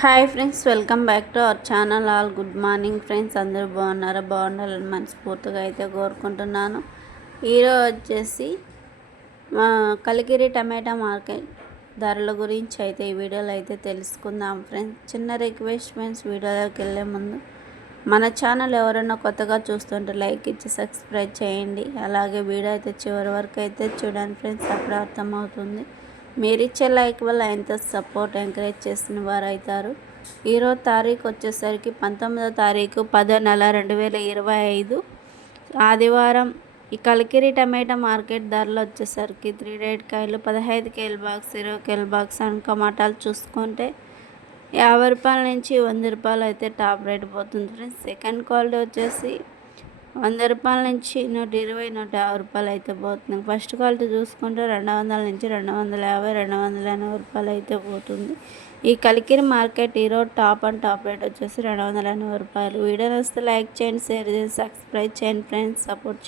Hi friends welcome back to our channel. All good morning friends అందరూ బాగున్నారా? బాగుండాలని మనస్ఫూర్తిగా అయితే కోరుకుంటున్నాను. ఈరోజు వచ్చేసి మా కలికిరి టమాటా మార్కెట్ ధరల గురించి అయితే ఈ వీడియోలో అయితే తెలుసుకుందాం ఫ్రెండ్స్. చిన్న రిక్వెస్ట్ ఫ్రెండ్స్ వీడియోలోకి వెళ్ళే ముందు మన ఛానల్ ఎవరైనా కొత్తగా చూస్తుంటే లైక్ ఇచ్చి సబ్స్క్రైబ్ చేయండి. అలాగే వీడియో అయితే చివరి వరకు అయితే చూడండి ఫ్రెండ్స్ అప్పుడు అర్థమవుతుంది. మీరు ఇచ్చే లైక్ వల్ల ఎంత సపోర్ట్ ఎంకరేజ్ చేసిన వారు అవుతారు ఈరోజు తారీఖు వచ్చేసరికి పంతొమ్మిదో తారీఖు పదో నెల రెండు వేల ఇరవై ఐదు. ఆదివారం ఈ కలికిరి టమాటా మార్కెట్ ధరలు వచ్చేసరికి త్రీ రేట్ కాయలు పదహైదు కేల్ బాక్స్ ఇరవై కేల్ బాక్స్ అండ్ టమాటాలు చూసుకుంటే యాభై రూపాయల నుంచి వంద రూపాయలు అయితే టాప్ రేట్ పోతుంది ఫ్రెండ్స్. సెకండ్ క్వాలిటీ వచ్చేసి వంద రూపాయల నుంచి నూట ఇరవై నూట యాభై రూపాయలు అయితే పోతుంది. ఫస్ట్ క్వాలిటీ చూసుకుంటే రెండు వందల నుంచి రెండు వందల యాభై రెండు వందల ఎనభై రూపాయలు అయితే పోతుంది. ఈ కలికిరి మార్కెట్ ఈరోజు టాప్ అండ్ టాప్ రేట్ వచ్చేసి రెండు వందల ఎనభై రూపాయలు. వీడియో వస్తే లైక్ చేయండి షేర్ చేసి సబ్స్క్రైబ్ చేయండి ఫ్రెండ్స్ సపోర్ట్